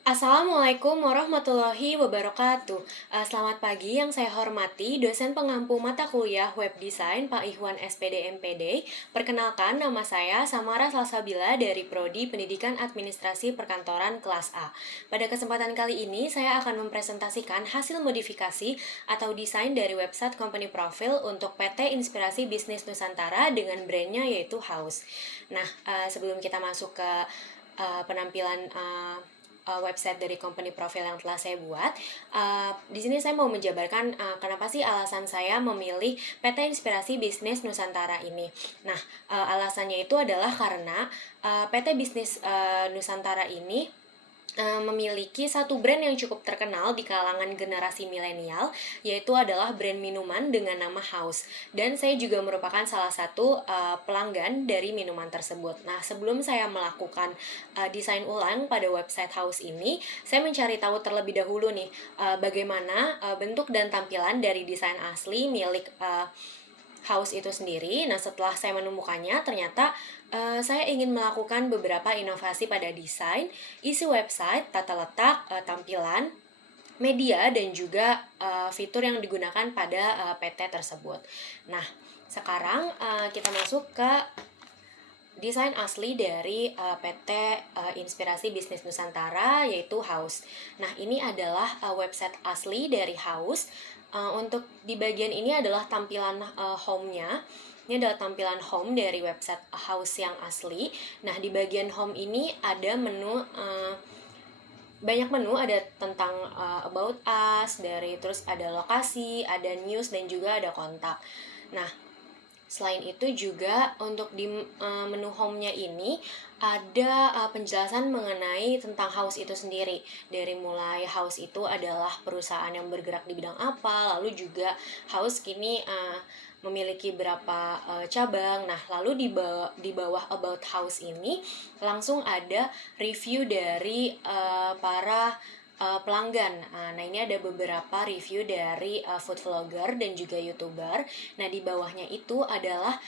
Assalamualaikum warahmatullahi wabarakatuh. Selamat pagi yang saya hormati dosen pengampu mata kuliah web design Pak Ikhwan SPD MPD. Perkenalkan, nama saya Samara Salsabila dari Prodi Pendidikan Administrasi Perkantoran kelas A. Pada kesempatan kali ini saya akan mempresentasikan hasil modifikasi atau desain dari website company profile untuk PT Inspirasi Bisnis Nusantara dengan brandnya yaitu House. Nah, sebelum kita masuk ke penampilan website dari company profile yang telah saya buat. Di sini saya mau menjabarkan kenapa sih alasan saya memilih PT Inspirasi Bisnis Nusantara ini. Nah, alasannya itu adalah karena PT Bisnis Nusantara ini memiliki satu brand yang cukup terkenal di kalangan generasi milenial, yaitu adalah brand minuman dengan nama House. Dan saya juga merupakan salah satu pelanggan dari minuman tersebut. Nah, sebelum saya melakukan desain ulang pada website House ini, saya mencari tahu terlebih dahulu nih bagaimana bentuk dan tampilan dari desain asli milik House itu sendiri. Nah, setelah saya menemukannya, ternyata saya ingin melakukan beberapa inovasi pada desain, isi website, tata letak, tampilan, media, dan juga fitur yang digunakan pada PT tersebut. Nah, sekarang kita masuk ke desain asli dari PT Inspirasi Bisnis Nusantara, yaitu House. Nah, ini adalah website asli dari House. Untuk di bagian ini adalah tampilan home-nya. Ini adalah tampilan home dari website House yang asli. Nah, di bagian home ini ada menu banyak menu, ada tentang about us, dari terus ada lokasi, ada news, dan juga ada kontak. Nah, selain itu juga untuk di menu home-nya ini ada penjelasan mengenai tentang House itu sendiri. Dari mulai House itu adalah perusahaan yang bergerak di bidang apa, lalu juga House kini memiliki berapa cabang. Nah, lalu di bawah About House ini langsung ada review dari para pelanggan. Nah, ini ada beberapa review dari food vlogger dan juga YouTuber. Nah, di bawahnya itu adalah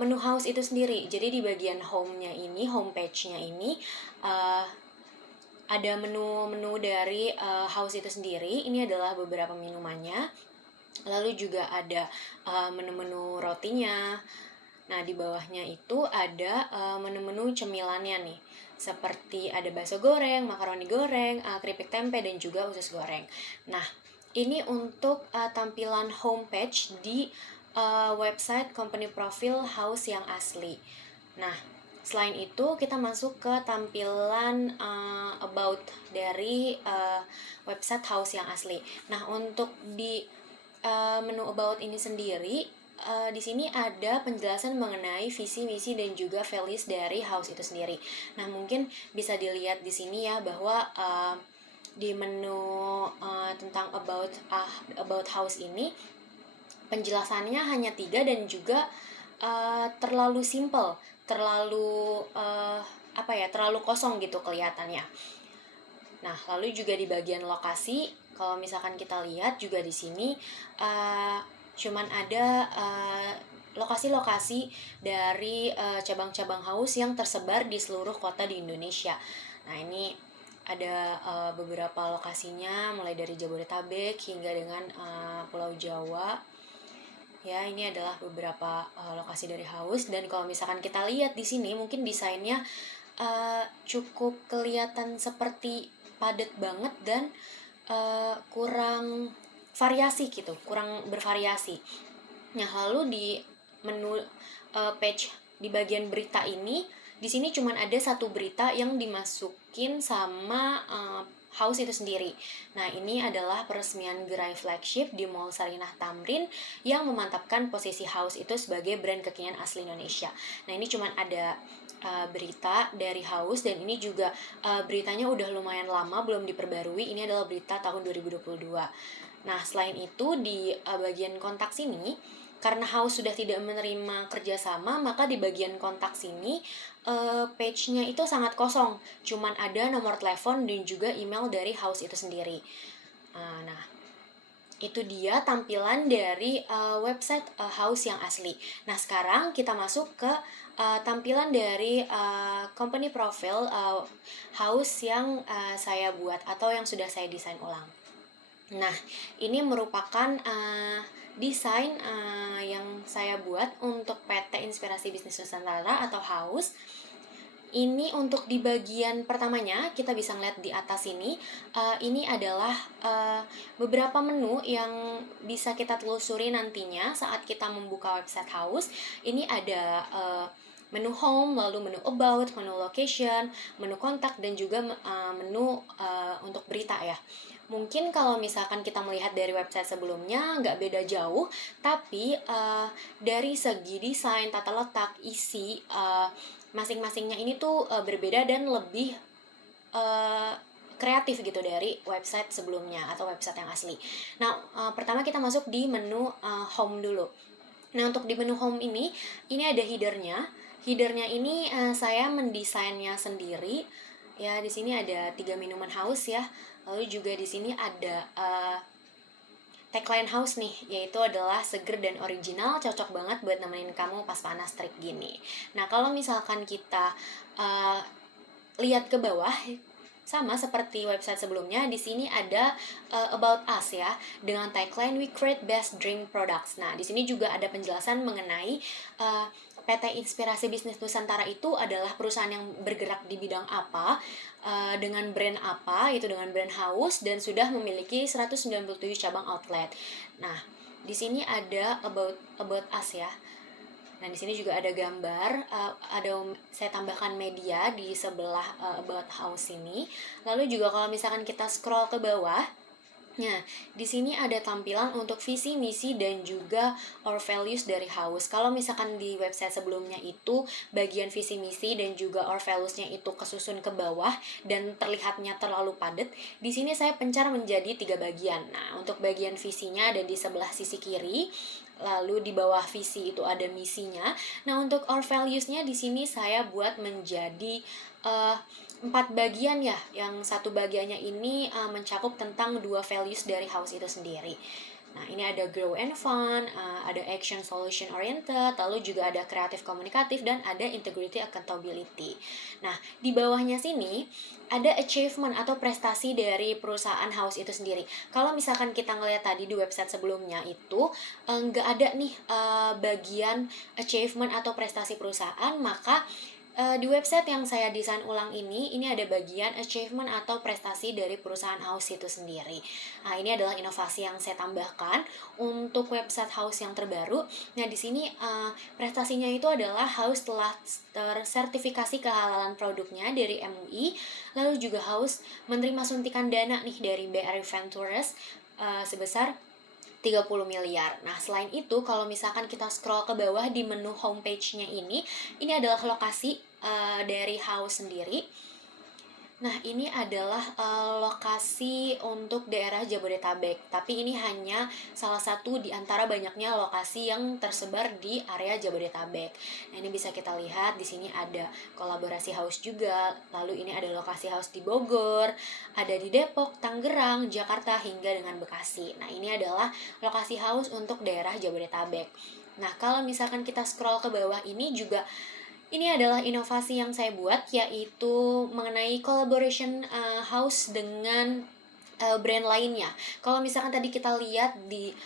menu House itu sendiri. Jadi di bagian home-nya ini, homepage-nya ini uh, ada menu-menu dari House itu sendiri. Ini adalah beberapa minumannya. Lalu juga ada menu-menu rotinya. Nah, di bawahnya itu ada menu-menu cemilannya nih. Seperti ada bakso goreng, makaroni goreng, keripik tempe, dan juga usus goreng. Nah, ini untuk tampilan homepage di website company profile House yang asli. Nah, selain itu kita masuk ke tampilan about dari website House yang asli. Nah, untuk di menu about ini sendiri, di sini ada penjelasan mengenai visi, misi, dan juga values dari House itu sendiri. Nah, mungkin bisa dilihat di sini ya bahwa di menu tentang about House ini penjelasannya hanya 3 dan juga terlalu simple, terlalu terlalu kosong gitu kelihatannya. Nah, lalu juga di bagian lokasi, kalau misalkan kita lihat juga di sini cuman ada lokasi-lokasi dari cabang-cabang House yang tersebar di seluruh kota di Indonesia. Nah, ini ada beberapa lokasinya mulai dari Jabodetabek hingga dengan Pulau Jawa. Ya, ini adalah beberapa lokasi dari House. Dan kalau misalkan kita lihat di sini, mungkin desainnya cukup kelihatan seperti padat banget dan kurang variasi gitu, kurang bervariasi. Nah, lalu di menu page di bagian berita ini, di sini cuma ada satu berita yang dimasukin sama House itu sendiri. Nah, ini adalah peresmian gerai flagship di Mall Sarinah Tamrin yang memantapkan posisi House itu sebagai brand kekinian asli Indonesia. Nah, ini cuma ada berita dari House, dan ini juga beritanya udah lumayan lama belum diperbarui. Ini adalah berita tahun 2022. Nah, selain itu di bagian kontak sini, karena House sudah tidak menerima kerjasama, maka di bagian kontak sini page-nya itu sangat kosong. Cuman ada nomor telepon dan juga email dari House itu sendiri. Nah, Itu dia tampilan dari website house yang asli. Nah, sekarang kita masuk ke tampilan dari company profile house yang saya buat atau yang sudah saya desain ulang. Nah, ini merupakan desain yang saya buat untuk PT Inspirasi Bisnis Nusantara atau House. Ini untuk di bagian pertamanya, kita bisa ngeliat di atas ini adalah beberapa menu yang bisa kita telusuri nantinya saat kita membuka website house. Ini ada menu home, lalu menu about, menu location, menu kontak, dan juga menu untuk berita ya. Mungkin kalau misalkan kita melihat dari website sebelumnya nggak beda jauh, tapi dari segi desain, tata letak, isi, masing-masingnya ini tuh berbeda dan lebih kreatif gitu dari website sebelumnya atau website yang asli. Nah, pertama kita masuk di menu home dulu. Nah, untuk di menu home ini ada headernya. Headernya ini saya mendesainnya sendiri. Ya, di sini ada 3 minuman house ya. Lalu juga di sini ada tagline house nih, yaitu adalah seger dan original, cocok banget buat nemenin kamu pas panas terik gini. Nah, kalau misalkan kita lihat ke bawah, sama seperti website sebelumnya, di sini ada about us ya, dengan tagline we create best drink products. Nah, di sini juga ada penjelasan mengenai PT Inspirasi Bisnis Nusantara itu adalah perusahaan yang bergerak di bidang apa, dengan brand apa, yaitu dengan brand house, dan sudah memiliki 197 cabang outlet. Nah, di sini ada about us ya. Nah, di sini juga ada gambar, saya tambahkan media di sebelah about house ini. Lalu juga kalau misalkan kita scroll ke bawah, nah, di sini ada tampilan untuk visi, misi, dan juga our values dari house. Kalau misalkan di website sebelumnya itu bagian visi, misi, dan juga our values-nya itu kesusun ke bawah dan terlihatnya terlalu padat, di sini saya pencar menjadi 3 bagian. Nah, untuk bagian visinya ada di sebelah sisi kiri, lalu di bawah visi itu ada misinya. Nah, untuk our values-nya di sini saya buat menjadi 4 bagian ya, yang satu bagiannya ini mencakup tentang 2 values dari house itu sendiri. Nah, ini ada grow and fun, ada action solution oriented, lalu juga ada kreatif komunikatif, dan ada integrity accountability. Nah, di bawahnya sini ada achievement atau prestasi dari perusahaan house itu sendiri. Kalau misalkan kita ngeliat tadi di website sebelumnya itu nggak ada nih bagian achievement atau prestasi perusahaan, maka di website yang saya desain ulang ini ada bagian achievement atau prestasi dari perusahaan house itu sendiri. Nah, ini adalah inovasi yang saya tambahkan untuk website house yang terbaru. Nah, di sini prestasinya itu adalah house telah tersertifikasi kehalalan produknya dari MUI, lalu juga house menerima suntikan dana nih dari BRI Ventures sebesar 30 miliar. Nah, selain itu, kalau misalkan kita scroll ke bawah di menu homepage-nya ini adalah lokasi dari house sendiri. Nah, ini adalah lokasi untuk daerah Jabodetabek, tapi ini hanya salah satu di antara banyaknya lokasi yang tersebar di area Jabodetabek. Nah, ini bisa kita lihat di sini ada kolaborasi house juga, lalu ini ada lokasi house di Bogor, ada di Depok, Tangerang, Jakarta, hingga dengan Bekasi. Nah, ini adalah lokasi house untuk daerah Jabodetabek. Nah, kalau misalkan kita scroll ke bawah ini adalah inovasi yang saya buat, yaitu mengenai collaboration house dengan brand lainnya. Kalau misalkan tadi kita lihat di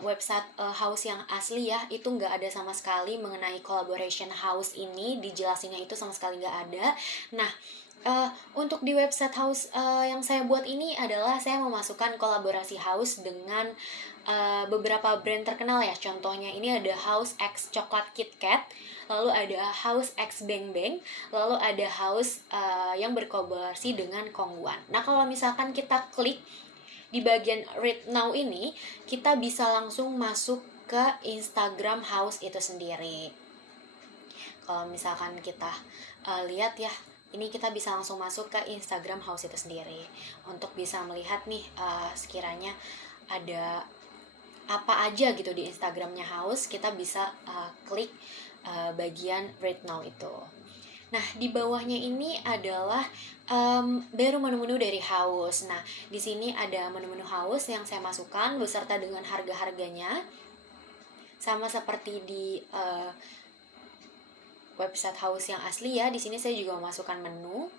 website house yang asli ya, itu nggak ada sama sekali mengenai collaboration house ini, dijelasinnya itu sama sekali nggak ada. Nah, untuk di website house yang saya buat ini adalah saya memasukkan kolaborasi house dengan beberapa brand terkenal ya. Contohnya ini ada House X Coklat KitKat, lalu ada House X Bang Bang, lalu ada House yang berkolaborasi dengan Kongguan. Nah, kalau misalkan kita klik di bagian Read Now ini, kita bisa langsung masuk ke Instagram House itu sendiri. Kalau misalkan kita lihat ya, ini kita bisa langsung masuk ke Instagram House itu sendiri untuk bisa melihat nih sekiranya ada apa aja gitu di Instagramnya House. Kita bisa klik bagian Read Now itu. Nah, di bawahnya ini adalah baru menu-menu dari House. Nah, di sini ada menu-menu House yang saya masukkan beserta dengan harga-harganya. Sama seperti di website House yang asli ya, di sini saya juga memasukkan menu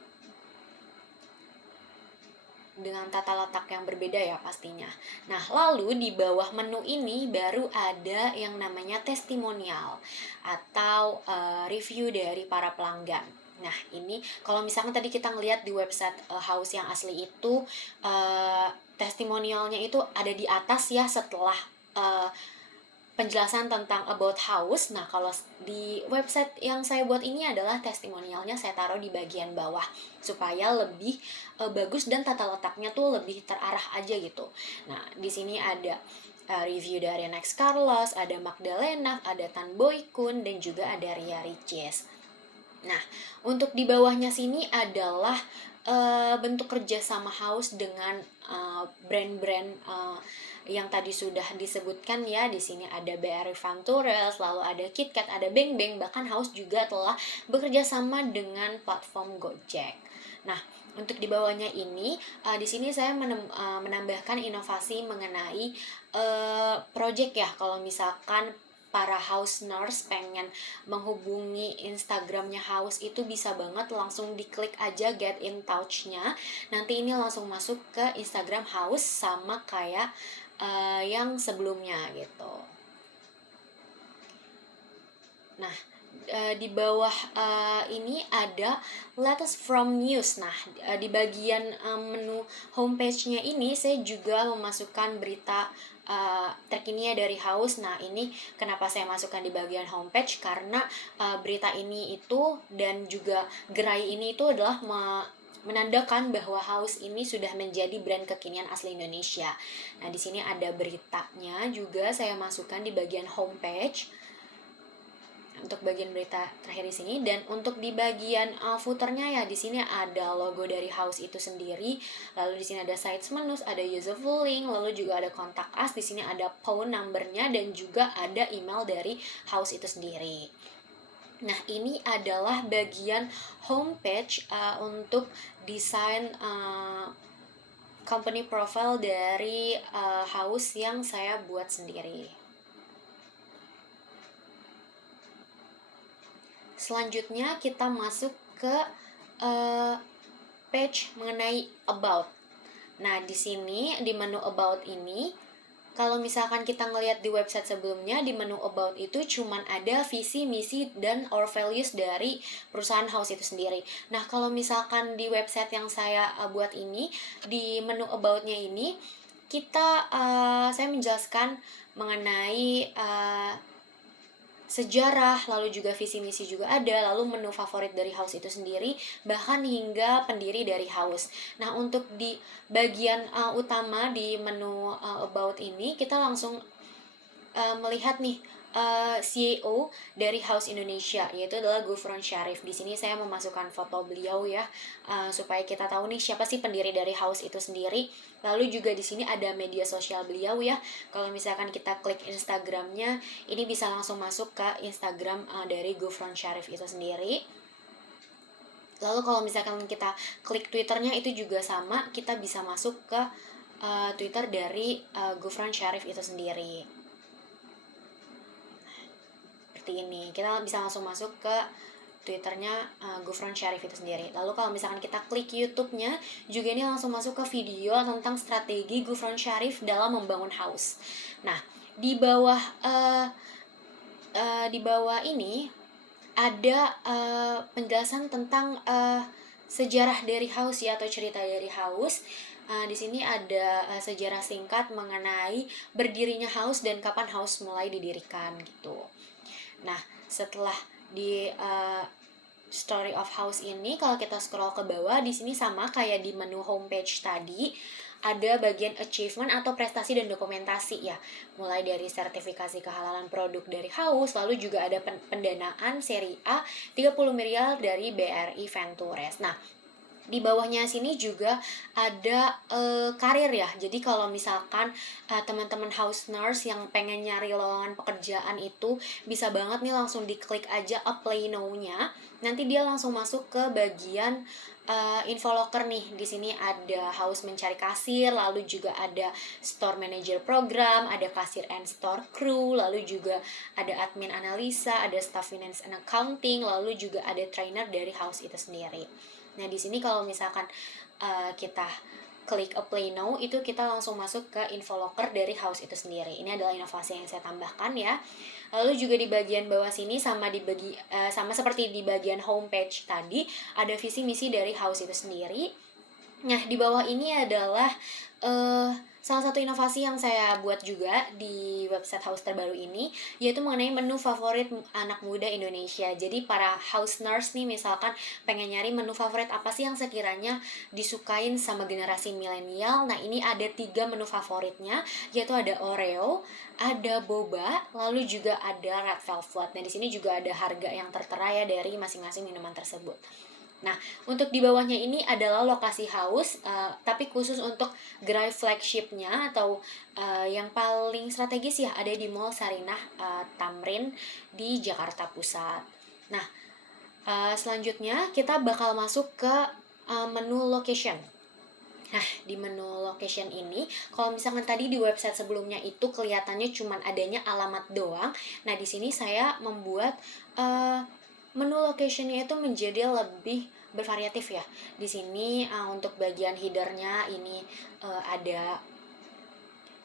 dengan tata letak yang berbeda ya pastinya. Nah, lalu di bawah menu ini baru ada yang namanya testimonial atau review dari para pelanggan. Nah, ini kalau misalkan tadi kita ngelihat di website House yang asli itu testimonialnya itu ada di atas ya setelah uh, penjelasan tentang about house. Nah, kalau di website yang saya buat ini adalah testimonialnya saya taruh di bagian bawah supaya lebih bagus dan tata letaknya tuh lebih terarah aja gitu. Nah, di sini ada review dari Next Carlos, ada Magdalena, ada Tan Boy Kun, dan juga ada Ria Ricis. Nah, untuk di bawahnya sini adalah bentuk kerja sama House dengan brand-brand yang tadi sudah disebutkan ya. Di sini ada BRI Ventures, lalu ada KitKat, ada Beng Beng, bahkan House juga telah bekerja sama dengan platform Gojek. Nah, untuk di bawahnya ini, di sini saya menambahkan inovasi mengenai project ya. Kalau misalkan para house nurse pengen menghubungi Instagramnya House itu bisa banget langsung diklik aja get in touch-nya. Nanti ini langsung masuk ke Instagram House sama kayak yang sebelumnya gitu. Nah, di bawah ini ada latest from news. Nah, di bagian menu homepage-nya ini saya juga memasukkan berita terkini dari House. Nah, ini kenapa saya masukkan di bagian homepage karena berita ini itu dan juga gerai ini itu adalah menandakan bahwa House ini sudah menjadi brand kekinian asli Indonesia. Nah, di sini ada beritanya juga saya masukkan di bagian homepage untuk bagian berita terakhir di sini. Dan untuk di bagian footernya ya di sini ada logo dari House itu sendiri, lalu di sini ada sites menus, ada useful link, lalu juga ada kontak us, di sini ada phone numbernya, dan juga ada email dari House itu sendiri. Nah, ini adalah bagian homepage untuk desain company profile dari House yang saya buat sendiri. Selanjutnya kita masuk ke page mengenai about. Nah, di sini di menu about ini, kalau misalkan kita ngelihat di website sebelumnya, di menu about itu cuman ada visi, misi, dan or values dari perusahaan House itu sendiri. Nah, kalau misalkan di website yang saya buat ini, di menu about-nya ini, saya menjelaskan mengenai sejarah, lalu juga visi misi juga ada, lalu menu favorit dari House itu sendiri, bahkan hingga pendiri dari House. Nah, untuk di bagian utama di menu about ini, kita langsung melihat nih CEO dari House Indonesia, yaitu adalah Gufron Syarif. Di sini saya memasukkan foto beliau ya, supaya kita tahu nih siapa sih pendiri dari House itu sendiri. Lalu juga di sini ada media sosial beliau ya. Kalau misalkan kita klik Instagramnya, ini bisa langsung masuk ke Instagram dari Gufron Syarif itu sendiri. Lalu kalau misalkan kita klik Twitternya itu juga sama, kita bisa masuk ke Twitter dari Gufron Syarif itu sendiri. Ini kita bisa langsung masuk ke Twitternya Gufron Syarif itu sendiri. Lalu kalau misalkan kita klik YouTube-nya, juga ini langsung masuk ke video tentang strategi Gufron Syarif dalam membangun House. Nah, di bawah ini ada penjelasan tentang sejarah dari House ya, atau cerita dari House. Di sini ada sejarah singkat mengenai berdirinya House dan kapan House mulai didirikan gitu. Nah, setelah di Story of House ini, kalau kita scroll ke bawah, di sini sama kayak di menu homepage tadi, ada bagian achievement atau prestasi dan dokumentasi ya. Mulai dari sertifikasi kehalalan produk dari House, lalu juga ada pendanaan seri A 30 miliar dari BRI Ventures. Nah, Di bawahnya sini juga ada karir ya. Jadi kalau misalkan teman-teman house nurse yang pengen nyari lowongan pekerjaan itu bisa banget nih langsung diklik aja apply now-nya. Nanti dia langsung masuk ke bagian info locker nih. Di sini ada house mencari kasir, lalu juga ada store manager program, ada kasir and store crew, lalu juga ada admin analisa, ada staff finance and accounting, lalu juga ada trainer dari house itu sendiri. Nah, di sini kalau misalkan kita klik apply now, itu kita langsung masuk ke info locker dari house itu sendiri. Ini adalah inovasi yang saya tambahkan ya. Lalu juga di bagian bawah sini sama seperti di bagian homepage tadi, ada visi misi dari house itu sendiri. Nah, di bawah ini adalah uh, salah satu inovasi yang saya buat juga di website house terbaru ini, yaitu mengenai menu favorit anak muda Indonesia. Jadi para house nurse nih misalkan pengen nyari menu favorit apa sih yang sekiranya disukain sama generasi milenial. Nah, ini ada 3 menu favoritnya, yaitu ada Oreo, ada boba, lalu juga ada red velvet. Nah, di sini juga ada harga yang tertera ya dari masing-masing minuman tersebut. Nah, untuk di bawahnya ini adalah lokasi house, tapi khusus untuk gerai flagshipnya atau yang paling strategis ya ada di Mall Sarinah Tamrin di Jakarta Pusat. Nah, selanjutnya kita bakal masuk ke menu location. Nah, di menu location ini, kalau misalkan tadi di website sebelumnya itu kelihatannya cuman adanya alamat doang. Nah, di sini saya membuat menu locationnya itu menjadi lebih bervariatif ya. Di sini untuk bagian headernya ini ada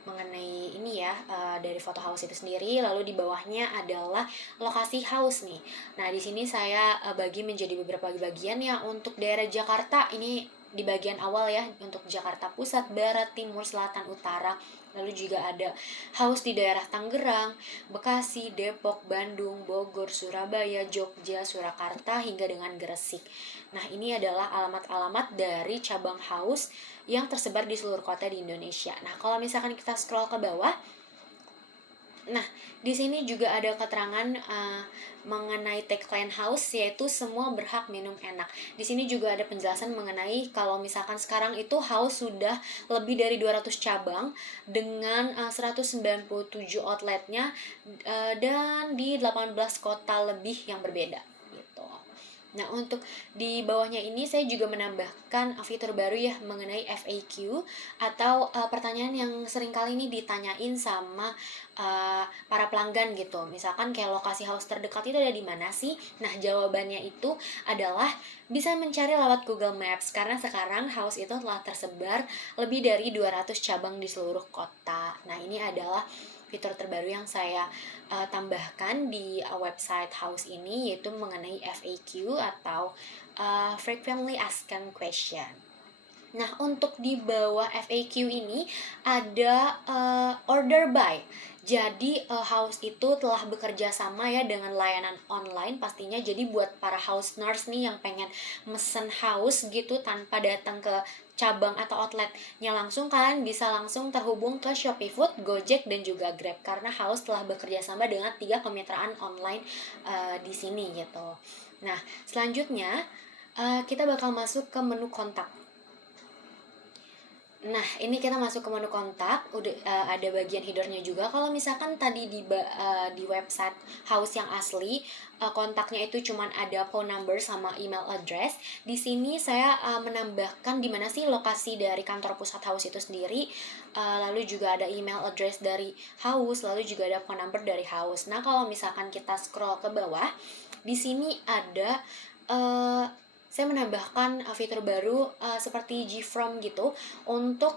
mengenai ini ya dari foto house itu sendiri, lalu di bawahnya adalah lokasi house nih. Nah, di sini saya bagi menjadi beberapa bagian ya. Untuk daerah Jakarta ini di bagian awal ya, untuk Jakarta Pusat, Barat, Timur, Selatan, Utara. Lalu juga ada house di daerah Tangerang, Bekasi, Depok, Bandung, Bogor, Surabaya, Jogja, Surakarta, hingga dengan Gresik. Nah, ini adalah alamat-alamat dari cabang house yang tersebar di seluruh kota di Indonesia. Nah, kalau misalkan kita scroll ke bawah, nah, di sini juga ada keterangan mengenai tagline house, yaitu semua berhak minum enak. Di sini juga ada penjelasan mengenai kalau misalkan sekarang itu house sudah lebih dari 200 cabang dengan 197 outletnya dan di 18 kota lebih yang berbeda gitu. Nah, untuk di bawahnya ini saya juga menambahkan fitur baru ya mengenai FAQ atau pertanyaan yang sering kali ini ditanyain sama para pelanggan gitu. Misalkan kayak lokasi house terdekat itu ada di mana sih? Nah, jawabannya itu adalah bisa mencari lewat Google Maps karena sekarang house itu telah tersebar lebih dari 200 cabang di seluruh kota. Nah, ini adalah fitur terbaru yang saya tambahkan di website house ini, yaitu mengenai FAQ atau frequently asked question. Nah, untuk di bawah FAQ ini ada order by. Jadi house itu telah bekerja sama ya dengan layanan online pastinya. Jadi buat para house nurse nih yang pengen mesen house gitu tanpa datang ke cabang atau outletnya langsung, kalian bisa langsung terhubung ke Shopee Food, Gojek, dan juga Grab karena house telah bekerja sama dengan 3 kemitraan online di sini gitu. Nah, selanjutnya kita bakal masuk ke menu kontak. Nah, ini kita masuk ke menu kontak, udah ada bagian headernya juga. Kalau misalkan tadi di website house yang asli kontaknya itu cuman ada phone number sama email address. Di sini saya menambahkan di mana sih lokasi dari kantor pusat house itu sendiri. Lalu juga ada email address dari house, lalu juga ada phone number dari house. Nah, kalau misalkan kita scroll ke bawah, di sini ada saya menambahkan fitur baru seperti GFrom gitu untuk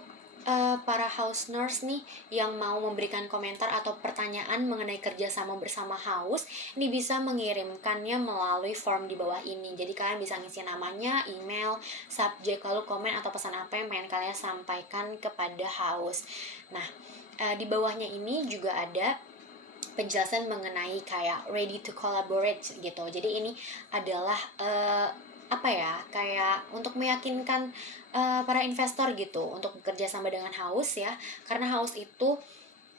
para house nurse nih yang mau memberikan komentar atau pertanyaan mengenai kerjasama bersama house, ini bisa mengirimkannya melalui form di bawah ini. Jadi kalian bisa ngisi namanya, email, subjek, lalu komen atau pesan apa yang pengen kalian sampaikan kepada house. Nah, di bawahnya ini juga ada penjelasan mengenai kayak ready to collaborate gitu. Jadi ini adalah apa ya, kayak untuk meyakinkan para investor gitu untuk bekerja sama dengan house ya, karena house itu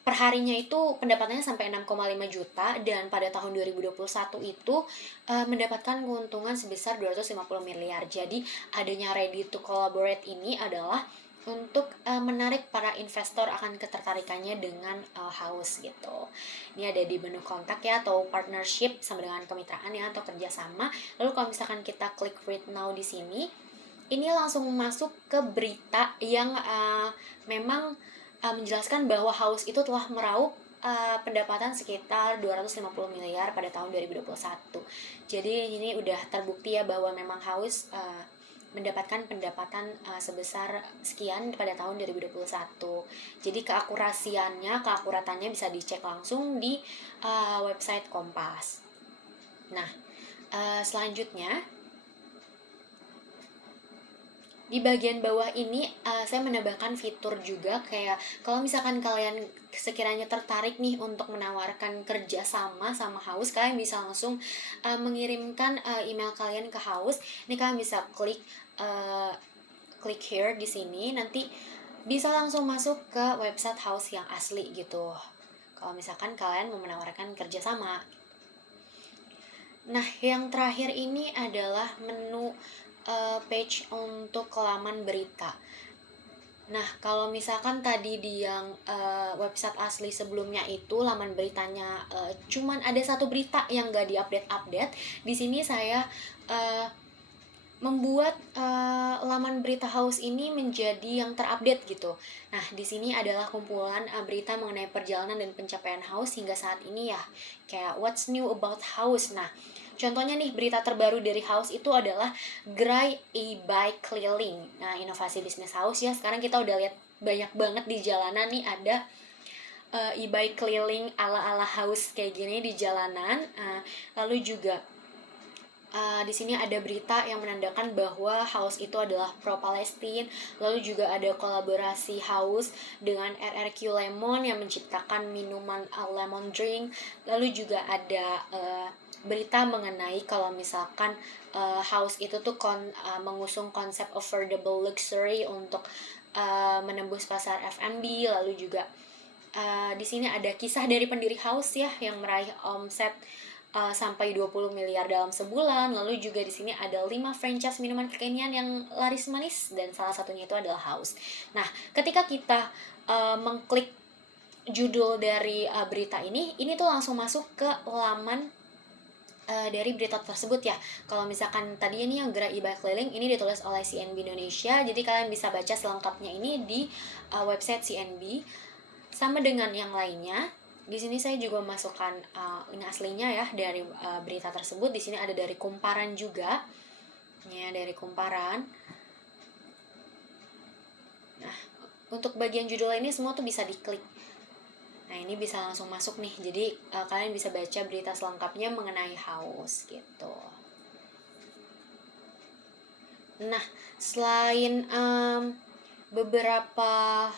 perharinya itu pendapatannya sampai 6,5 juta, dan pada tahun 2021 itu mendapatkan keuntungan sebesar 250 miliar. Jadi adanya ready to collaborate ini adalah untuk menarik para investor akan ketertarikannya dengan House gitu. Ini ada di menu kontak ya, atau partnership sama dengan kemitraan ya, atau kerjasama. Lalu kalau misalkan kita klik read now di sini, ini langsung masuk ke berita yang memang menjelaskan bahwa House itu telah meraup pendapatan sekitar 250 miliar pada tahun 2021. Jadi ini udah terbukti ya bahwa memang House mendapatkan pendapatan sebesar sekian pada tahun 2021. Jadi keakuratannya bisa dicek langsung di website Kompas. Nah, selanjutnya di bagian bawah ini saya menambahkan fitur juga, kayak kalau misalkan kalian sekiranya tertarik nih untuk menawarkan kerja sama House, kalian bisa langsung mengirimkan email kalian ke House. Ini kalian bisa klik here di sini, nanti bisa langsung masuk ke website House yang asli gitu. Kalau misalkan kalian mau menawarkan kerja sama. Nah, yang terakhir ini adalah menu page untuk laman berita. Nah, kalau misalkan tadi di yang website asli sebelumnya itu laman beritanya cuman ada satu berita yang gak diupdate-update, di sini saya membuat laman berita House ini menjadi yang terupdate gitu. Nah, di sini adalah kumpulan berita mengenai perjalanan dan pencapaian House hingga saat ini ya. Kayak what's new about House. Nah, contohnya nih, berita terbaru dari House itu adalah gerai e-bike keliling. Nah, inovasi bisnis House ya. Sekarang kita udah lihat banyak banget di jalanan nih, ada e-bike keliling ala-ala House kayak gini di jalanan. Lalu juga di sini ada berita yang menandakan bahwa House itu adalah pro-Palestine. Lalu juga ada kolaborasi House dengan RRQ Lemon yang menciptakan minuman lemon drink. Lalu juga ada berita mengenai kalau misalkan House itu tuh mengusung konsep affordable luxury untuk menembus pasar F&B. Lalu juga di sini ada kisah dari pendiri House ya, yang meraih omset sampai 20 miliar dalam sebulan. Lalu juga di sini ada 5 franchise minuman kekinian yang laris manis, dan salah satunya itu adalah House. Nah, ketika kita mengklik judul dari berita ini tuh langsung masuk ke laman dari berita tersebut ya. Kalau misalkan tadi ini yang gerai e-bike keliling ini ditulis oleh CNB Indonesia, jadi kalian bisa baca selengkapnya ini di website CNB. Sama dengan yang lainnya, di sini saya juga masukkan ini aslinya ya dari berita tersebut. Di sini ada dari Kumparan juga, ya, dari Kumparan. Nah, untuk bagian judul ini semua tuh bisa diklik. Nah, ini bisa langsung masuk nih. Jadi kalian bisa baca berita selengkapnya mengenai House gitu. Nah, selain beberapa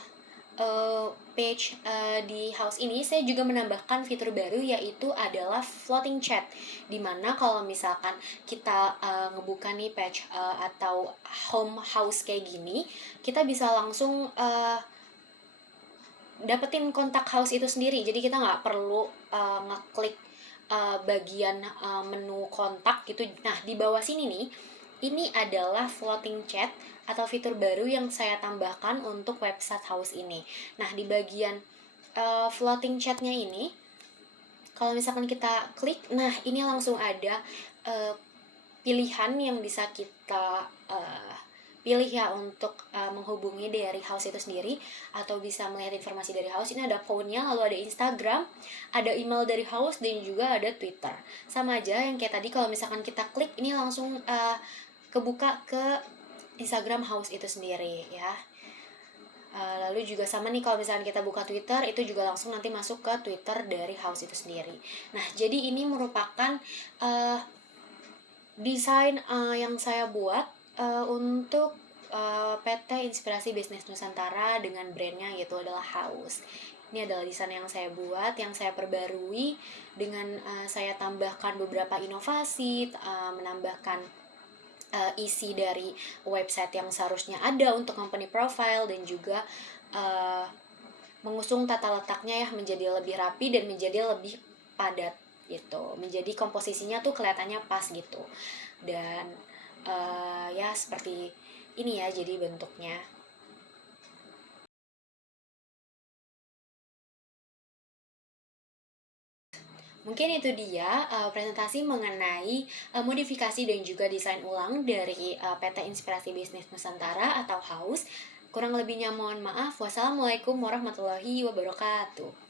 page di House ini, saya juga menambahkan fitur baru, yaitu adalah floating chat, dimana kalau misalkan kita ngebuka nih page atau home House kayak gini, kita bisa langsung dapetin kontak House itu sendiri. Jadi kita nggak perlu ngeklik bagian menu kontak gitu. Nah, di bawah sini nih, ini adalah floating chat atau fitur baru yang saya tambahkan untuk website House ini. Nah, di bagian floating chatnya ini, kalau misalkan kita klik, nah ini langsung ada pilihan yang bisa kita pilih ya untuk menghubungi dari House itu sendiri, atau bisa melihat informasi dari House. Ini ada phone-nya, lalu ada Instagram, ada email dari House, dan juga ada Twitter. Sama aja yang kayak tadi, kalau misalkan kita klik, ini langsung kebuka ke Instagram House itu sendiri ya. Lalu juga sama nih, kalau misalkan kita buka Twitter, itu juga langsung nanti masuk ke Twitter dari House itu sendiri. Nah, jadi ini merupakan desain yang saya buat untuk PT Inspirasi Bisnis Nusantara dengan brandnya, yaitu adalah House. Ini adalah desain yang saya buat, yang saya perbarui dengan saya tambahkan beberapa inovasi, menambahkan isi dari website yang seharusnya ada untuk company profile, dan juga mengusung tata letaknya ya menjadi lebih rapi dan menjadi lebih padat gitu. Menjadi komposisinya tuh kelihatannya pas gitu. Dan ya seperti ini ya jadi bentuknya. Mungkin itu dia presentasi mengenai modifikasi dan juga desain ulang dari PT Inspirasi Bisnis Nusantara atau HAUS. Kurang lebihnya mohon maaf. Wassalamualaikum warahmatullahi wabarakatuh.